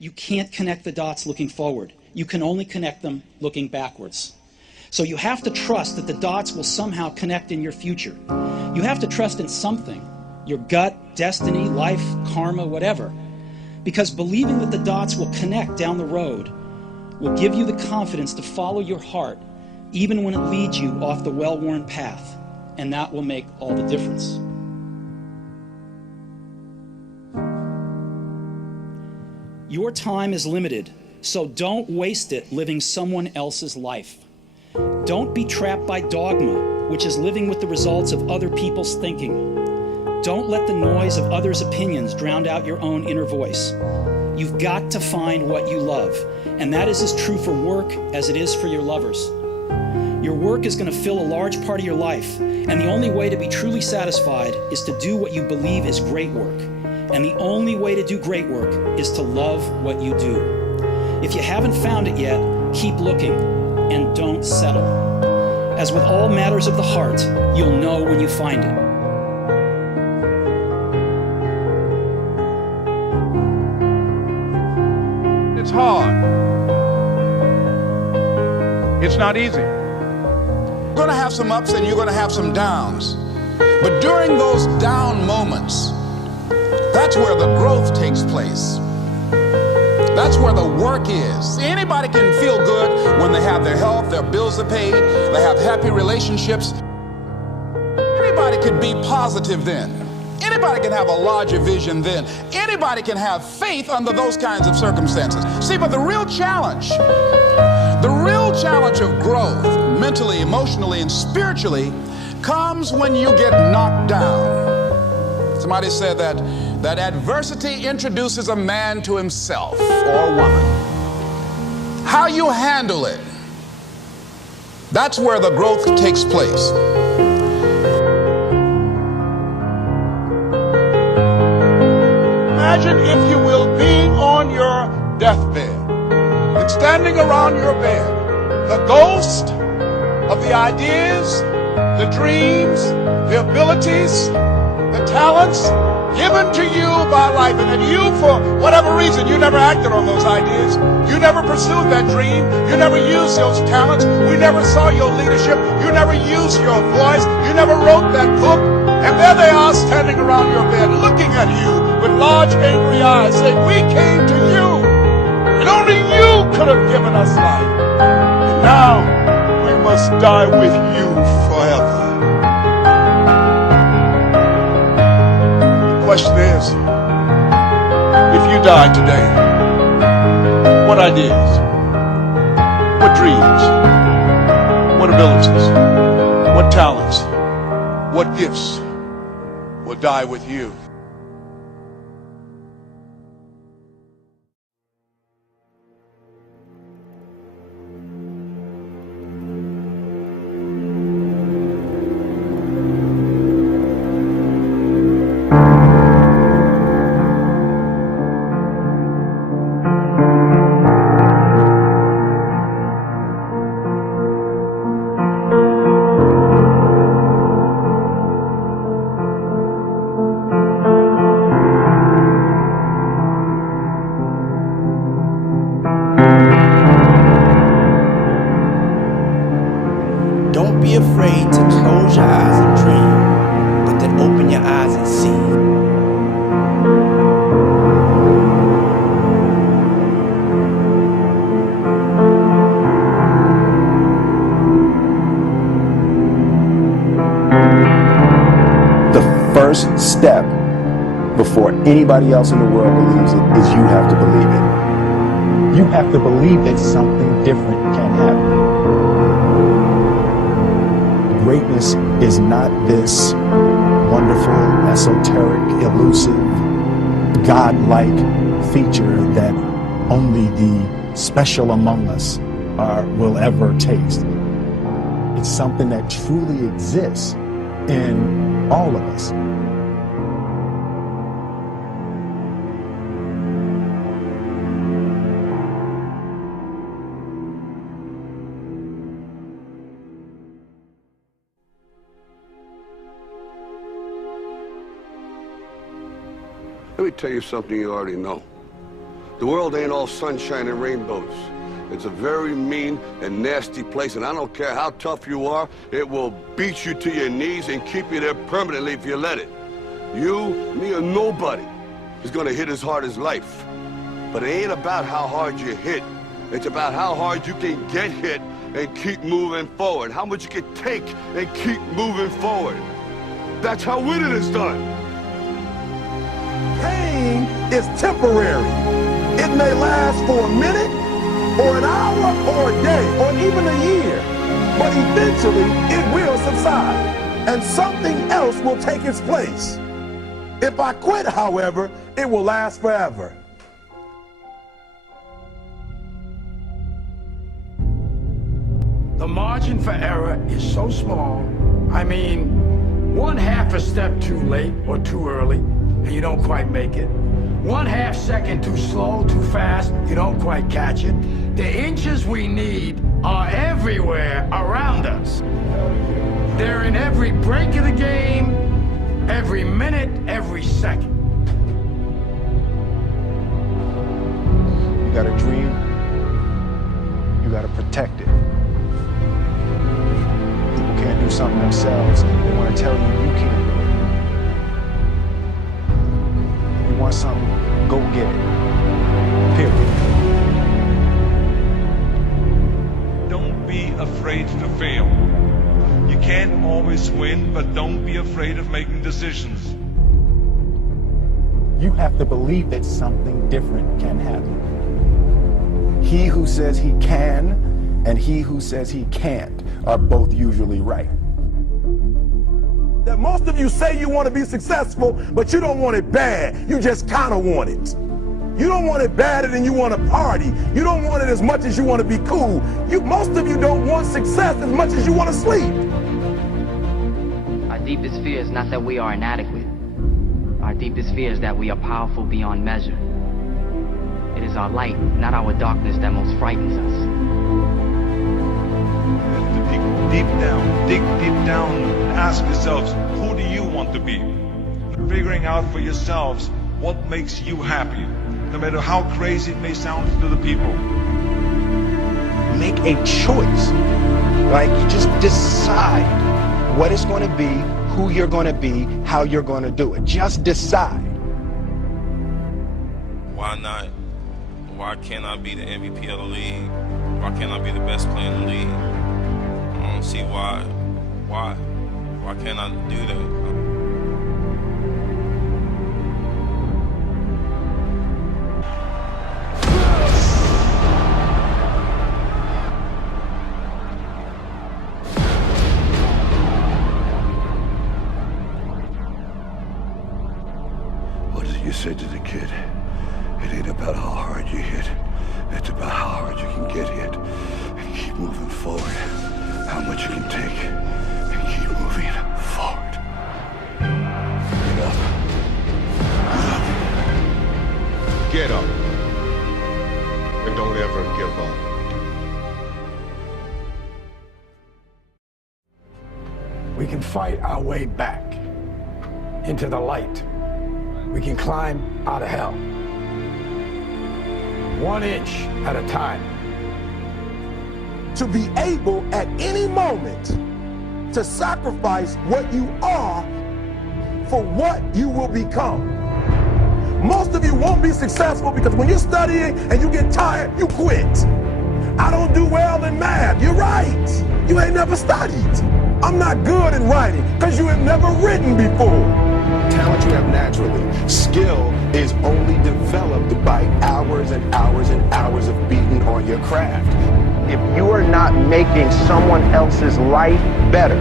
You can't connect the dots looking forward. You can only connect them looking backwards. So you have to trust that the dots will somehow connect in your future. You have to trust in something, your gut, destiny, life, karma, whatever. Because believing that the dots will connect down the road will give you the confidence to follow your heart, even when it leads you off the well-worn path. And that will make all the difference. Your time is limited, so don't waste it living someone else's life. Don't be trapped by dogma, which is living with the results of other people's thinking. Don't let the noise of others' opinions drown out your own inner voice. You've got to find what you love, and that is as true for work as it is for your lovers. Your work is going to fill a large part of your life, and the only way to be truly satisfied is to do what you believe is great work. And the only way to do great work is to love what you do. If you haven't found it yet, keep looking and don't settle. As with all matters of the heart, you'll know when you find it. It's hard. It's not easy. You're going to have some ups and you're going to have some downs. But during those down moments, that's where the growth takes place. That's where the work is. See, anybody can feel good when they have their health, their bills are paid, they have happy relationships. Anybody could be positive then. Anybody can have a larger vision then. Anybody can have faith under those kinds of circumstances. See, but the real challenge of growth, mentally, emotionally, and spiritually, comes when you get knocked down. Somebody said that adversity introduces a man to himself or a woman. How you handle it, that's where the growth takes place. Imagine, if you will, being on your deathbed and standing around your bed, the ghost of the ideas, the dreams, the abilities, the talents given to you by life, and that you, for whatever reason, you never acted on those ideas. You never pursued that dream. You never used those talents. We never saw your leadership. You never used your voice. You never wrote that book. And there they are standing around your bed looking at you with large angry eyes saying, we came to you and only you could have given us life. And now we must die with you forever. The question is, if you died today, what ideas, what dreams, what abilities, what talents, what gifts will die with you? Don't be afraid to close your eyes and dream, but then open your eyes and see. The first step before anybody else in the world believes it is you have to believe it. You have to believe that something different can happen. Greatness is not this wonderful, esoteric, elusive, God-like feature that only the special among us will ever taste. It's something that truly exists in all of us. Let me tell you something you already know. The world ain't all sunshine and rainbows. It's a very mean and nasty place, and I don't care how tough you are, it will beat you to your knees and keep you there permanently if you let it. You, me, or nobody is gonna hit as hard as life. But it ain't about how hard you hit. It's about how hard you can get hit and keep moving forward. How much you can take and keep moving forward. That's how winning is done. Pain is temporary. It may last for a minute, or an hour, or a day, or even a year. But eventually, it will subside, and something else will take its place. If I quit, however, it will last forever. The margin for error is so small. I mean, 1/2 a step too late or too early, and you don't quite make it. 1/2 second too slow, too fast, you don't quite catch it. The inches we need are everywhere around us. They're in every break of the game, every minute, every second. You got a dream, you got to protect it. People can't do something themselves, they want to tell you you can't do it. You want something, go get it. Period. Don't be afraid to fail. You can't always win, but don't be afraid of making decisions. You have to believe that something different can happen. He who says he can and he who says he can't are both usually right. That most of you say you want to be successful, but you don't want it bad. You just kind of want it. You don't want it badder than you want to party. You don't want it as much as you want to be cool. Most of you don't want success as much as you want to sleep. Our deepest fear is not that we are inadequate. Our deepest fear is that we are powerful beyond measure. It is our light, not our darkness, that most frightens us. Dig deep down, and ask yourselves, who do you want to be? Figuring out for yourselves what makes you happy, no matter how crazy it may sound to the people. Make a choice. Like, you just decide what it's going to be, who you're going to be, how you're going to do it. Just decide. Why not? Why can't I be the MVP of the league? Why can't I be the best player in the league? I don't see why. Why can't I do that? What is it you said to the kid? It ain't about how hard you hit. It's about how hard you can get hit and keep moving forward. How much you can take and keep moving forward. Get up. Get up. And don't ever give up. We can fight our way back into the light. We can climb out of hell. 1 inch at a time. To be able at any moment to sacrifice what you are for what you will become. Most of you won't be successful because when you're studying and you get tired, you quit. I don't do well in math. You're right. You ain't never studied. I'm not good in writing because you have never written before. Talent you have naturally. Skill is only developed by hours and hours and hours of beating on your craft. If you are not making someone else's life better,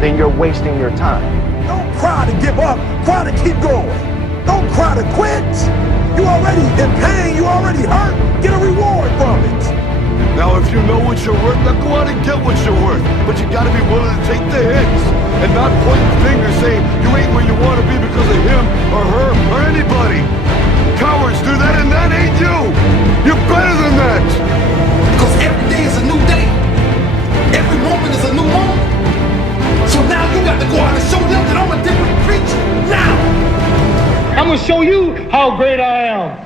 then you're wasting your time. Don't cry to give up, cry to keep going. Don't cry to quit. You already in pain, you already hurt. Get a reward from it. Now if you know what you're worth, now go out and get what you're worth. But you gotta be willing to take the hits and not point fingers saying you ain't where you wanna be because of him or her or anybody. Cowards do that and that ain't you. You're better than that. Because every day is a new day. Every moment is a new moment. So now you got to go out and show them that I'm a different creature. Now! I'm gonna show you how great I am.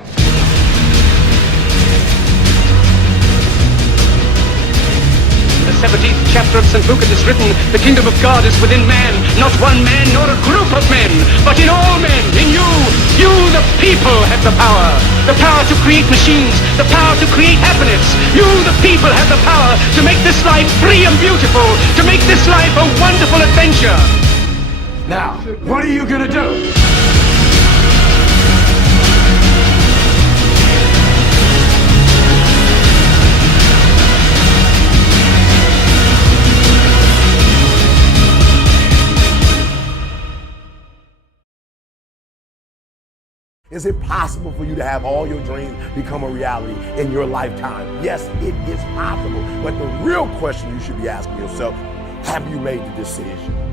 of St. Luke it is written, the kingdom of God is within man, not one man nor a group of men, but in all men, in you. You, the people, have the power to create machines, the power to create happiness. You, the people, have the power to make this life free and beautiful, to make this life a wonderful adventure. Now, what are you gonna do? Is it possible for you to have all your dreams become a reality in your lifetime? Yes, it is possible. But the real question you should be asking yourself, have you made the decision?